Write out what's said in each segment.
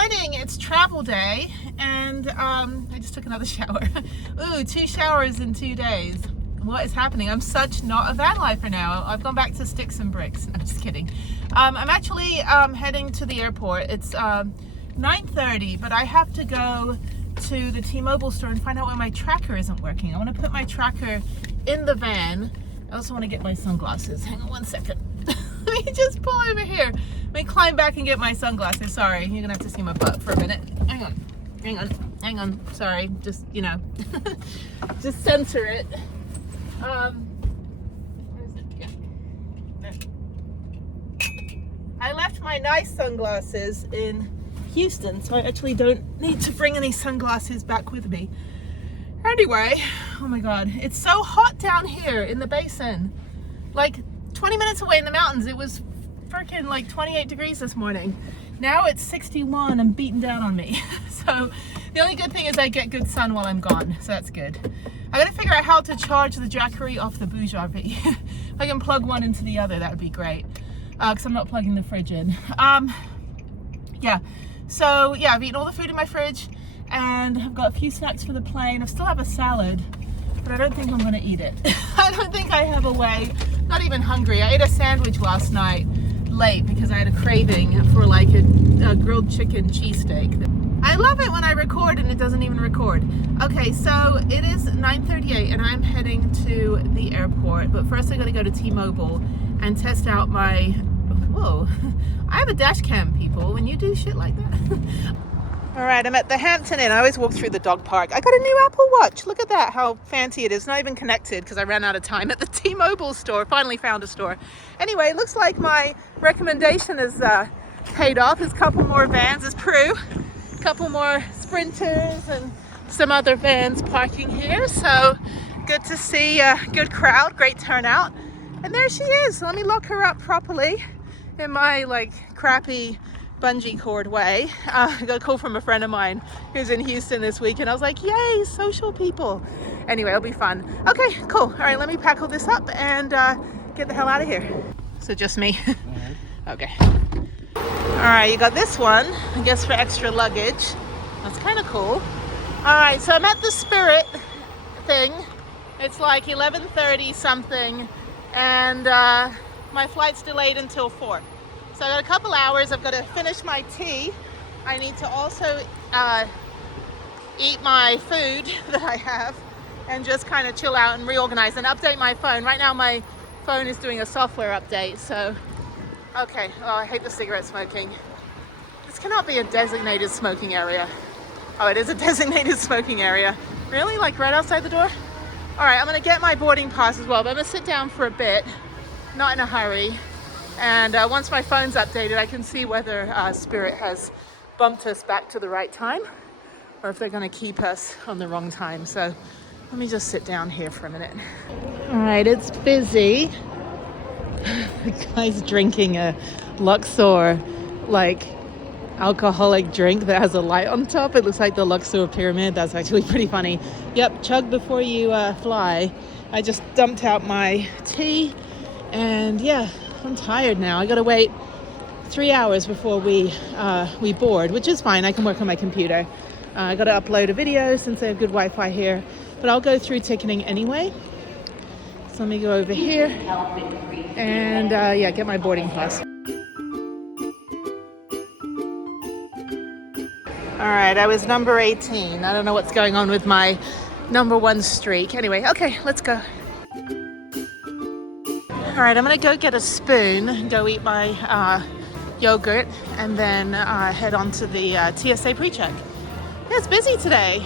morning, it's travel day, and I just took another shower. Ooh, 2 showers in 2 days. What is happening? I'm such not a van lifer now. I've gone back to sticks and bricks. No, I'm just kidding. I'm actually heading to the airport. It's 9:30, but I have to go to the T-Mobile store and find out why my tracker isn't working. I want to put my tracker in the van. I also want to get my sunglasses. Hang on one second. Let me just pull over here. Let me climb back and get my sunglasses. Sorry, you're gonna have to see my butt for a minute. Hang on. Sorry, just, you know, just censor it. Where is it? Yeah. I left my nice sunglasses in Houston, so I actually don't need to bring any sunglasses back with me. Anyway, oh my God, it's so hot down here in the basin. Like 20 minutes away in the mountains, it was freaking like 28 degrees this morning. Now it's 61 and beating down on me. So the only good thing is I get good sun while I'm gone, so that's good. I gotta figure out how to charge the Jackery off the Bouge RV. If I can plug one into the other, that would be great. Because I'm not plugging the fridge in. Yeah, so yeah, I've eaten all the food in my fridge and I've got a few snacks for the plane. I still have a salad, but I don't think I'm gonna eat it. I don't think I have a way, not even hungry. I ate a sandwich last night late because I had a craving for like a grilled chicken cheesesteak. I love it when I record and it doesn't even record. Okay, so it is 9:38 and I'm heading to the airport, but first I gotta go to T-Mobile and test out my, whoa, I have a dash cam, people, when you do shit like that. All right, I'm at the Hampton Inn. I always walk through the dog park. I got a new Apple Watch. Look at that, how fancy it is. Not even connected because I ran out of time at the T-Mobile store. Finally found a store. Anyway, it looks like my recommendation is paid off. There's a couple more vans. There's Prue, a couple more Sprinters and some other vans parking here. So good to see a good crowd, great turnout. And there she is. Let me lock her up properly in my like crappy bungee cord way. I got a call from a friend of mine who's in Houston this week and I was like, yay, social people. Anyway, it'll be fun. Okay, cool. All right, let me pack all this up and get the hell out of here. So just me. Okay. All right, you got this one, I guess for extra luggage. That's kind of cool. All right, so I'm at the Spirit thing. It's like 11:30 something and my flight's delayed until 4. So I got a couple hours. I've got to finish my tea. I need to also eat my food that I have and just kind of chill out and reorganize and update my phone. Right now my phone is doing a software update, so okay. Oh, I hate the cigarette smoking. This cannot be a designated smoking area. Oh, it is a designated smoking area. Really? Like right outside the door? All right, I'm gonna get my boarding pass as well, but I'm gonna sit down for a bit, not in a hurry. And once my phone's updated, I can see whether Spirit has bumped us back to the right time or if they're gonna keep us on the wrong time. So let me just sit down here for a minute. All right, it's busy. The guy's drinking a Luxor, like, alcoholic drink that has a light on top. It looks like the Luxor pyramid. That's actually pretty funny. Yep, chug before you fly. I just dumped out my tea and yeah, I'm tired now. I gotta wait 3 hours before we board, which is fine. I can work on my computer. I gotta upload a video since I have good Wi-Fi here, but I'll go through ticketing anyway. So let me go over here and yeah, get my boarding pass. All right, I was number 18. I don't know what's going on with my number 1 streak. Anyway, okay, let's go. All right, I'm gonna go get a spoon, go eat my yogurt, and then head on to the TSA pre-check. Yeah, it's busy today.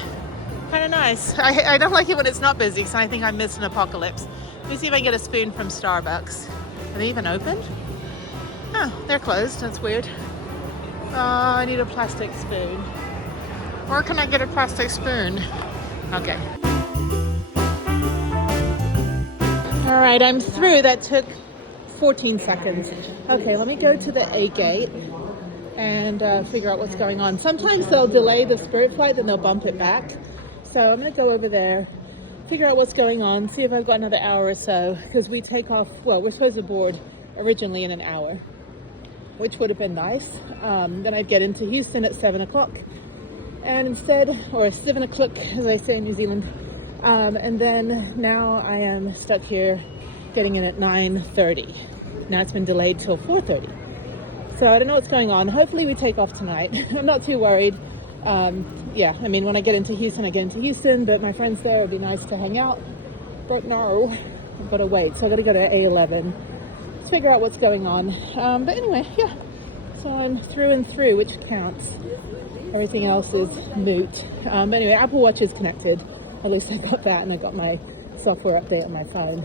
Kind of nice. I don't like it when it's not busy because I think I missed an apocalypse. Let me see if I can get a spoon from Starbucks. Are they even open? Oh, they're closed. That's weird. I need a plastic spoon. Where can I get a plastic spoon? Okay. All right, I'm through. That took 14 seconds. Okay, let me go to the A gate and figure out what's going on. Sometimes they'll delay the Spirit flight, then they'll bump it back. So I'm gonna go over there, figure out what's going on, see if I've got another hour or so, because we take off, well, we're supposed to board originally in an hour. which would have been nice. Then I'd get into Houston at 7 o'clock. And instead, or 7 o'clock as I say in New Zealand. And then now I am stuck here getting in at 9:30. Now it's been delayed till 4:30. So I don't know what's going on. Hopefully we take off tonight. I'm not too worried. Yeah, I mean, when I get into Houston, I get into Houston, but my friends there, it'd be nice to hang out. But no, I've got to wait. So I got to go to A11 to figure out what's going on. But anyway, yeah. So I'm through and through, which counts. Everything else is moot. But anyway, Apple Watch is connected. At least I got that, and I got my software update on my phone.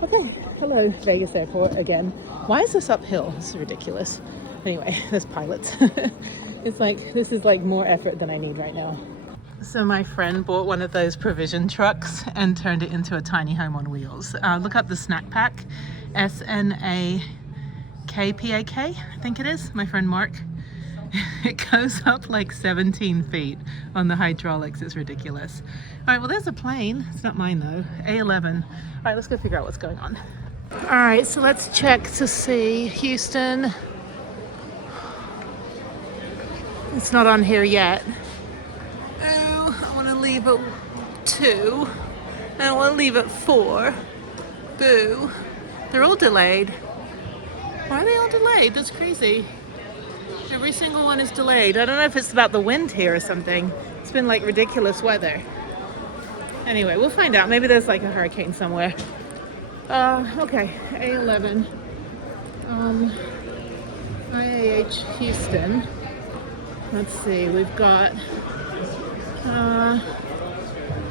Okay, hello, Vegas Airport again. Why is this uphill? This is ridiculous. Anyway, there's pilots. It's like, this is like more effort than I need right now. So my friend bought one of those provision trucks and turned it into a tiny home on wheels. Look up the snack pack, SNAKPAK, I think it is, my friend Mark. It goes up like 17 feet on the hydraulics. It's ridiculous. All right, well, there's a plane. It's not mine though. A11. All right, let's go figure out what's going on. All right, so let's check to see Houston. It's not on here yet. Oh, I want to leave at 2. I don't want to leave at 4. Boo. They're all delayed. Why are they all delayed? That's crazy. Every single one is delayed. I don't know if it's about the wind here or something. It's been like ridiculous weather. Anyway, we'll find out. Maybe there's like a hurricane somewhere. Okay, A11. IAH Houston. Let's see, we've got,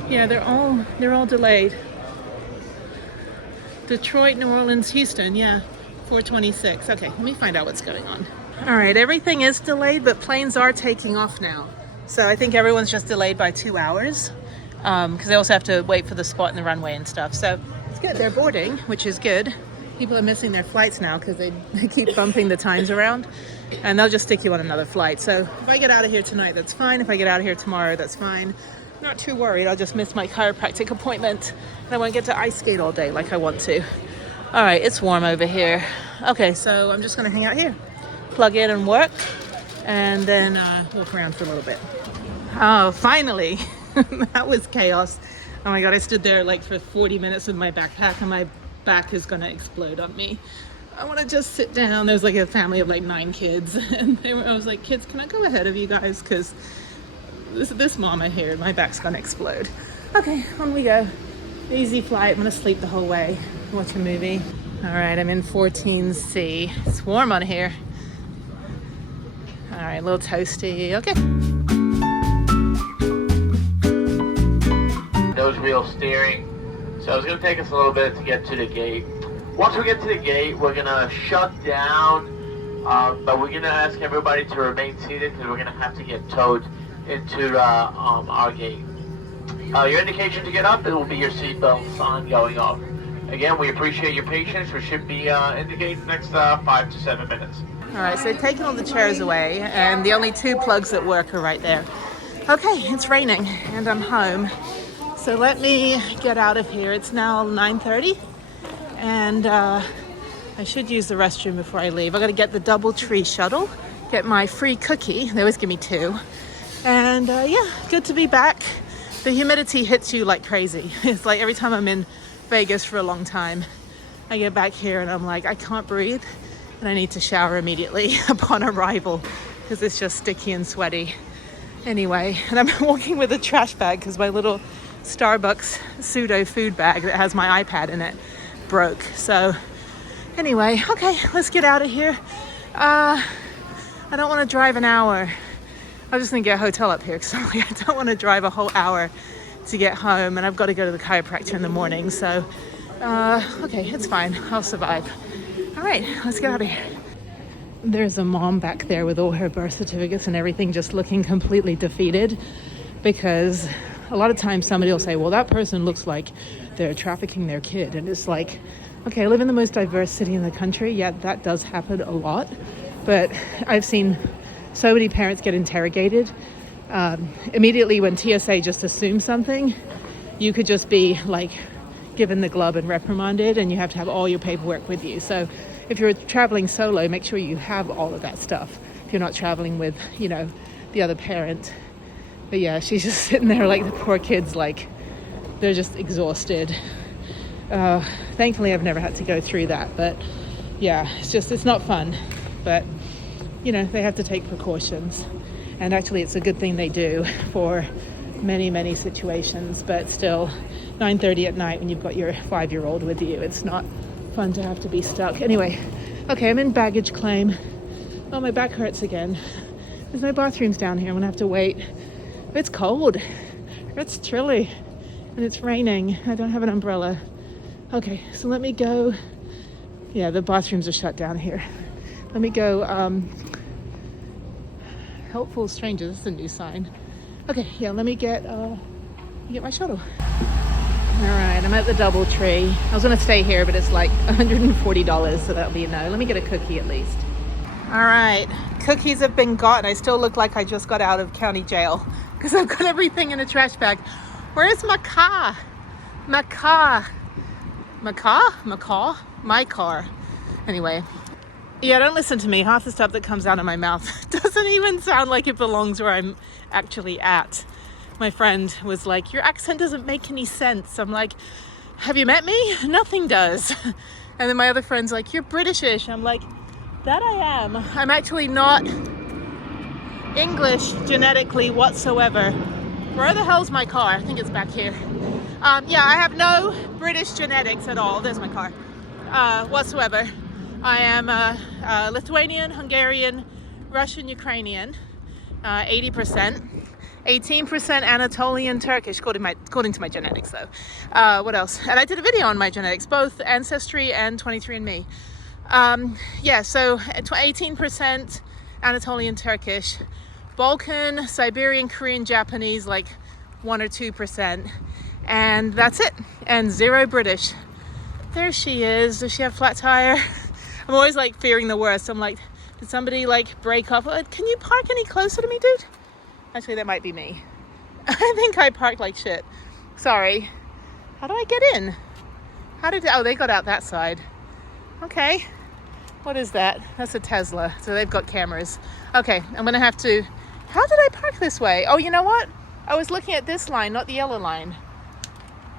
yeah, they're all delayed. Detroit, New Orleans, Houston, yeah, 4:26. Okay, let me find out what's going on. All right, everything is delayed, but planes are taking off now. So I think everyone's just delayed by 2 hours because they also have to wait for the spot in the runway and stuff. So it's good, they're boarding, which is good. People are missing their flights now because they keep bumping the times around, and they'll just stick you on another flight. So if I get out of here tonight, that's fine. If I get out of here tomorrow, that's fine. Not too worried. I'll just miss my chiropractic appointment and I won't get to ice skate all day like I want to. All right, it's warm over here. Okay, so I'm just gonna hang out here, plug in and work, and then walk around for a little bit. Oh, finally. That was chaos. Oh my God, I stood there like for 40 minutes with my backpack and my back is gonna explode on me. I want to just sit down. There's like a family of like 9 kids, and I was like, kids, can I go ahead of you guys? Because this mama here, my back's gonna explode. Okay, on we go. Easy flight. I'm gonna sleep the whole way, watch a movie. All right, I'm in 14C. It's warm on here. All right, a little toasty. Okay. Nose wheel steering. So it's going to take us a little bit to get to the gate. Once we get to the gate, we're going to shut down, but we're going to ask everybody to remain seated because we're going to have to get towed into our gate. Your indication to get up, it will be your seatbelt sign going off. Again, we appreciate your patience. We should be indicating the next 5 to 7 minutes. All right, so they've taken all the chairs away, and the only 2 plugs that work are right there. Okay, it's raining, and I'm home. So let me get out of here. It's now 9:30, and I should use the restroom before I leave. I got to get the DoubleTree shuttle, get my free cookie. They always give me 2. And yeah, good to be back. The humidity hits you like crazy. It's like every time I'm in Vegas for a long time, I get back here and I'm like, I can't breathe, and I need to shower immediately upon arrival because it's just sticky and sweaty. Anyway, and I'm walking with a trash bag because my little Starbucks pseudo food bag that has my iPad in it broke. So anyway, okay, let's get out of here. I don't want to drive an hour. I'm just gonna get a hotel up here because I don't want to drive a whole hour to get home, and I've got to go to the chiropractor in the morning. So okay, it's fine, I'll survive. All right, let's get out of here. There's a mom back there with all her birth certificates and everything, just looking completely defeated, because a lot of times somebody will say, well, that person looks like they're trafficking their kid. And it's like, okay, I live in the most diverse city in the country. Yeah, that does happen a lot. But I've seen so many parents get interrogated. Immediately when TSA just assumes something, you could just be like given the glove and reprimanded, and you have to have all your paperwork with you. So if you're traveling solo, make sure you have all of that stuff if you're not traveling with, you know, the other parent. But yeah, she's just sitting there like the poor kids, like they're just exhausted. Thankfully I've never had to go through that, but yeah, it's not fun. But you know, they have to take precautions, and actually it's a good thing they do for many situations. But still, 9:30 at night when you've got your 5-year-old with you, it's not fun to have to be stuck. Anyway, okay, I'm in baggage claim. Oh, my back hurts again. There's no bathrooms down here. I'm gonna have to wait. It's cold, it's chilly, and it's raining. I don't have an umbrella. Okay, so let me go. Yeah, the bathrooms are shut down here. Let me go. Helpful strangers, this is a new sign. Okay, yeah, let me get my shuttle. All right, I'm at the DoubleTree. I was gonna stay here, but it's like $140, so that'll be a no. Let me get a cookie at least. All right, cookies have been gotten. I still look like I just got out of county jail because I've got everything in a trash bag. Where's my car? My car. My car? My car. Anyway. Yeah, don't listen to me. Half the stuff that comes out of my mouth doesn't even sound like it belongs where I'm actually at. My friend was like, your accent doesn't make any sense. I'm like, have you met me? Nothing does. And then my other friend's like, you're Britishish. I'm like, that I am. I'm actually not English genetically whatsoever. Where the hell's my car? I think it's back here. Yeah, I have no British genetics at all. There's my car. Whatsoever. I am Lithuanian, Hungarian, Russian, Ukrainian, 80%, 18% Anatolian Turkish, according to my genetics though. What else? And I did a video on my genetics, both Ancestry and 23andMe. Yeah, so 18% Anatolian Turkish, Balkan, Siberian, Korean, Japanese, like 1 or 2%, and that's it, and 0 British. There she is. Does she have flat tire? I'm always like fearing the worst. I'm like, did somebody like break off? Can you park any closer to me, dude? Actually, that might be me. I think I parked like shit. Sorry. How do I get in? Oh, they got out that side. Okay. What is that? That's a Tesla. So they've got cameras. Okay, I'm gonna have to, how did I park this way? Oh, you know what? I was looking at this line, not the yellow line.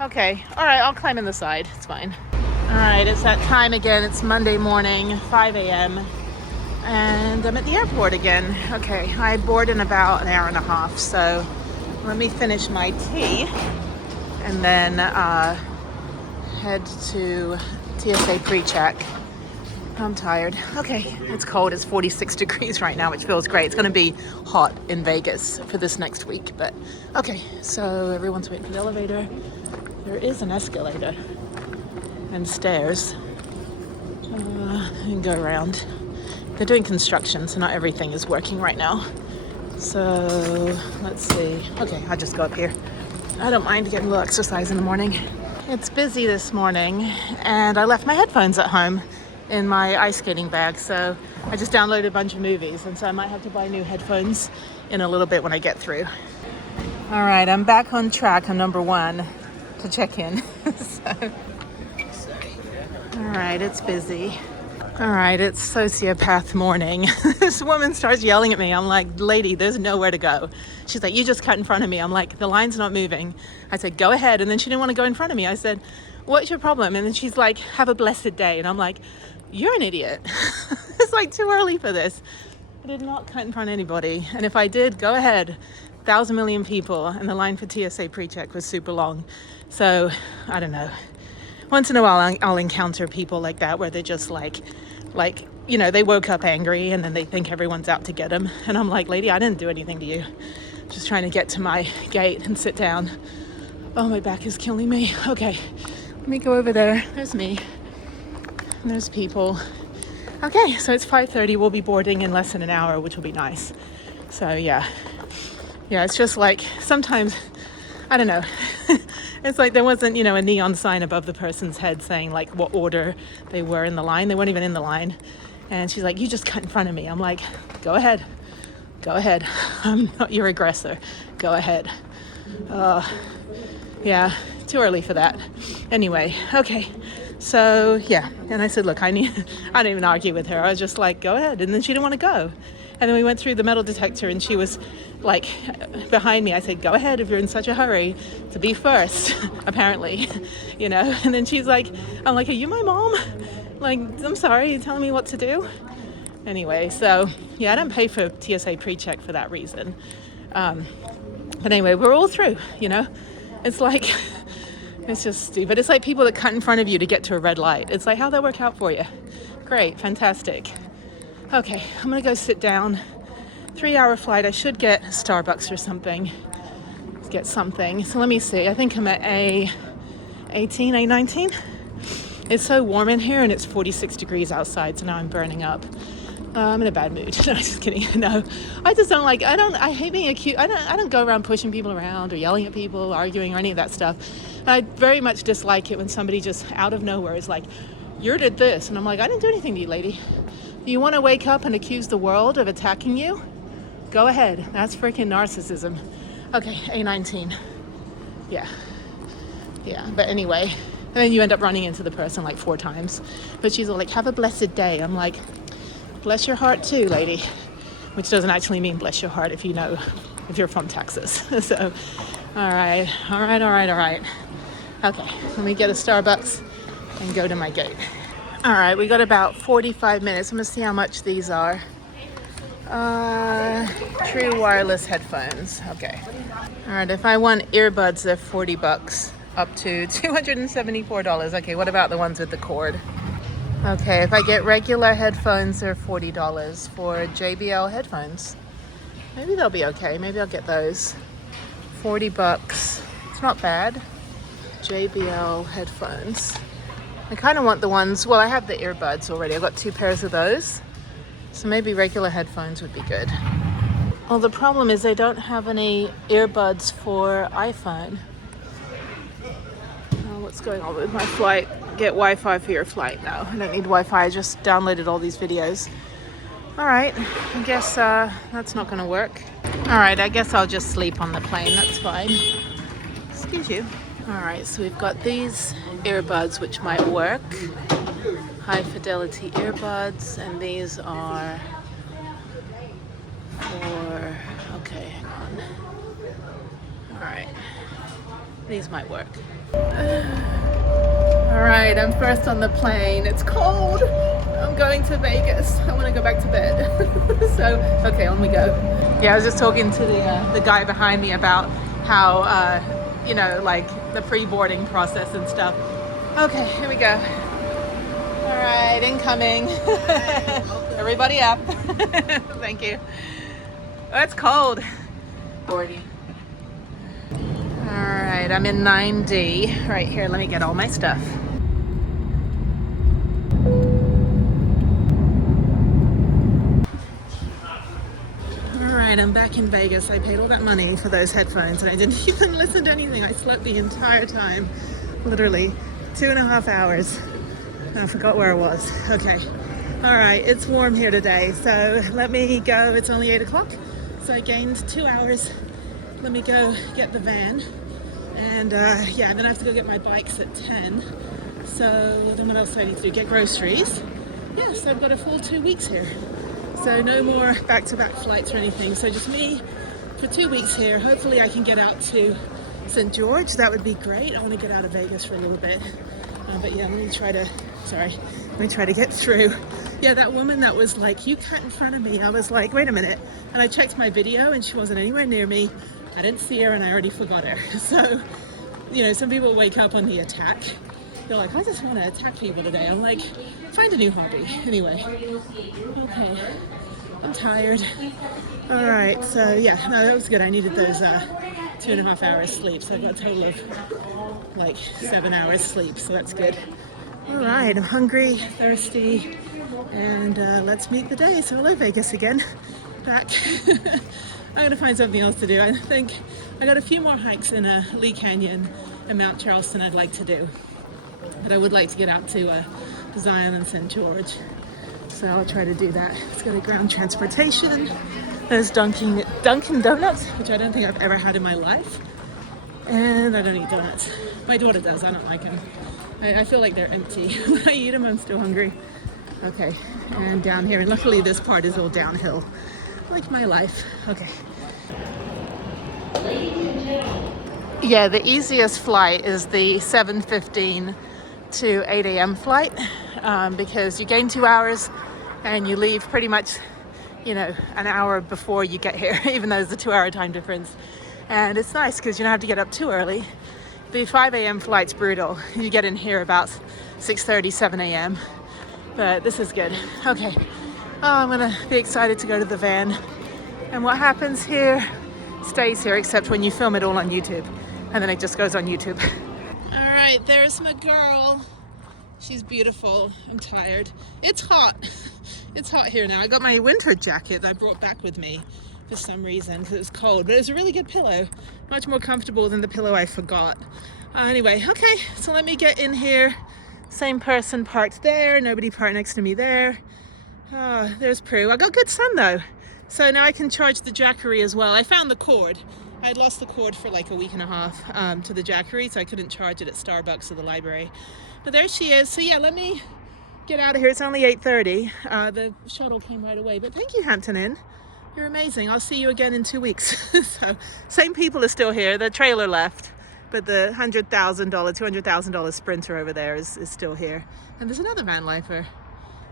Okay, all right, I'll climb in the side. It's fine. All right, it's that time again. It's Monday morning, 5 a.m. and I'm at the airport again. Okay, I board in about an hour and a half, so let me finish my tea and then head to TSA pre-check. I'm tired. Okay, it's cold. It's 46 degrees right now, which feels great. It's gonna be hot in Vegas for this next week, but okay, so everyone's waiting for the elevator. There is an escalator and stairs. And go around. They're doing construction, so not everything is working right now. So let's see. Okay, I'll just go up here. I don't mind getting a little exercise in the morning. It's busy this morning, and I left my headphones at home in my ice skating bag, so I just downloaded a bunch of movies, and so I might have to buy new headphones in a little bit when I get through. All right, I'm back on track on number 1 to check in. All right, it's busy. All right, it's sociopath morning. This woman starts yelling at me. I'm like, lady, there's nowhere to go. She's like, you just cut in front of me. I'm like, the line's not moving. I said, go ahead. And then she didn't want to go in front of me. I said, what's your problem? And then she's like, have a blessed day. And I'm like, you're an idiot. It's like too early for this. I did not cut in front of anybody. And if I did, go ahead. 1,000 million people. And the line for TSA pre-check was super long. So I don't know. Once in a while, I'll encounter people like that where they're just like, you know, they woke up angry and then they think everyone's out to get them. And I'm like, lady, I didn't do anything to you. Just trying to get to my gate and sit down. Oh, my back is killing me. Okay, let me go over there. There's me. And there's people. Okay, so it's 5:30. We'll be boarding in less than an hour, which will be nice. So yeah, it's just like sometimes, I don't know. It's like there wasn't, you know, a neon sign above the person's head saying like what order they were in the line. They weren't even in the line. And she's like, you just cut in front of me. I'm like, go ahead. Go ahead. I'm not your aggressor. Go ahead. Yeah, too early for that. Anyway, okay. So yeah, and I said, look, I didn't even argue with her. I was just like, go ahead. And then she didn't want to go. And then we went through the metal detector and she was like behind me. I said, go ahead if you're in such a hurry to be first, apparently, you know. And then she's like, I'm like, are you my mom? Like, I'm sorry, you're telling me what to do? Anyway, so yeah, I don't pay for TSA pre-check for that reason. But anyway, we're all through, you know. It's like, it's just stupid. It's like people that cut in front of you to get to a red light. It's like, how'd that work out for you? Great, fantastic. Okay, I'm gonna go sit down. 3-hour flight. I should get Starbucks or something. Get something. So let me see. I think I'm at A18, A19. It's so warm in here and it's 46 degrees outside, so now I'm burning up. I'm in a bad mood. No, just kidding. No, I just don't like, I hate being accused. I don't go around pushing people around or yelling at people, arguing or any of that stuff. And I very much dislike it when somebody just out of nowhere is like, you did this. And I'm like, I didn't do anything to you, lady. Do you want to wake up and accuse the world of attacking you? Go ahead. That's freaking narcissism. Okay, A19. Yeah. But anyway, and then you end up running into the person like 4 times. But she's all like, have a blessed day. I'm like, bless your heart too, lady. Which doesn't actually mean bless your heart if you're from Texas. So, all right. Okay, let me get a Starbucks and go to my gate. All right, we got about 45 minutes. I'm gonna see how much these are. True wireless headphones. Okay. All right, if I want earbuds, they're $40 up to $274. Okay, what about the ones with the cord? Okay, if I get regular headphones, they're $40 for JBL headphones. Maybe they'll be okay. Maybe I'll get those. $40. It's not bad. JBL headphones. I kind of want the ones, well, I have the earbuds already. I've got 2 pairs of those. So maybe regular headphones would be good. Well, the problem is they don't have any earbuds for iPhone. Oh, what's going on with my flight? Get Wi-Fi for your flight. No, I don't need Wi-Fi. I just downloaded all these videos. All right, I guess that's not gonna work. All right, I guess I'll just sleep on the plane. That's fine. Excuse you. All right, so we've got these earbuds which might work. High fidelity earbuds, and these are for, okay, hang on. All right, these might work. All right, I'm first on the plane. It's cold. I'm going to Vegas. I want to go back to bed. So, okay, on we go. Yeah, I was just talking to the guy behind me about how, you know, like the pre-boarding process and stuff. Okay, here we go. All right, incoming. Everybody up. Thank you. Oh, it's cold. 40. All right, I'm in 9D. Right here, let me get all my stuff. All right, I'm back in Vegas. I paid all that money for those headphones and I didn't even listen to anything. I slept the entire time, literally 2.5 hours. I forgot where I was. Okay. All right, it's warm here today, so let me go. It's only 8 o'clock, so I gained 2 hours. Let me go get the van. And yeah, then I have to go get my bikes at 10. So then what else do I need to do? Get groceries. Yeah, so I've got a full 2 weeks here. So no more back-to-back flights or anything. So just me for 2 weeks here. Hopefully I can get out to St. George. That would be great. I want to get out of Vegas for a little bit. But yeah, let me try to get through. Yeah, that woman that was like, you cut in front of me. I was like, wait a minute. And I checked my video and she wasn't anywhere near me. I didn't see her and I already forgot her. So, you know, some people wake up on the attack. They're like, I just want to attack people today. I'm like, find a new hobby. Anyway, okay, I'm tired. All right, so yeah, no, that was good. I needed those 2.5 hours sleep. So I got a total of like 7 hours sleep. So that's good. All right, I'm hungry, thirsty, and let's meet the day. So hello, Vegas again. Back. I'm gonna find something else to do. I think I got a few more hikes in Lee Canyon and Mount Charleston I'd like to do. But I would like to get out to Zion and St. George. So I'll try to do that. Let's go to ground transportation. There's Dunkin' Donuts, which I don't think I've ever had in my life. And I don't eat donuts. My daughter does, I don't like them. I feel like they're empty. When I eat them, I'm still hungry. Okay, and down here, and luckily this part is all downhill, like my life. Okay. Yeah, the easiest flight is the 7:15 to 8 a.m. flight because you gain 2 hours and you leave pretty much, you know, an hour before you get here, even though there's a 2-hour time difference. And it's nice because you don't have to get up too early. The 5 a.m. flight's brutal. You get in here about 6:30, 7 a.m. But this is good. Okay. Oh, I'm gonna be excited to go to the van. And what happens here stays here, except when you film it all on YouTube. And then it just goes on YouTube. All right, there's my girl. She's beautiful. I'm tired. It's hot. It's hot here now. I got my winter jacket that I brought back with me for some reason because it was cold, but it was a really good pillow. Much more comfortable than the pillow I forgot. Anyway, okay, so let me get in here. Same person parked there, nobody parked next to me there. There's Prue. I got good sun though. So now I can charge the Jackery as well. I found the cord. I had lost the cord for like a week and a half to the Jackery, so I couldn't charge it at Starbucks or the library. But there she is. So yeah, let me get out of here. It's only 8:30. The shuttle came right away. But thank you, Hampton Inn. You're amazing. I'll see you again in 2 weeks. So same people are still here. The trailer left, but the $100,000, $200,000 Sprinter over there is still here. And there's another van lifer.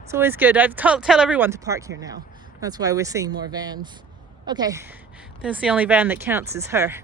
It's always good. I've tell everyone to park here now. That's why we're seeing more vans. Okay, that's the only van that counts is her.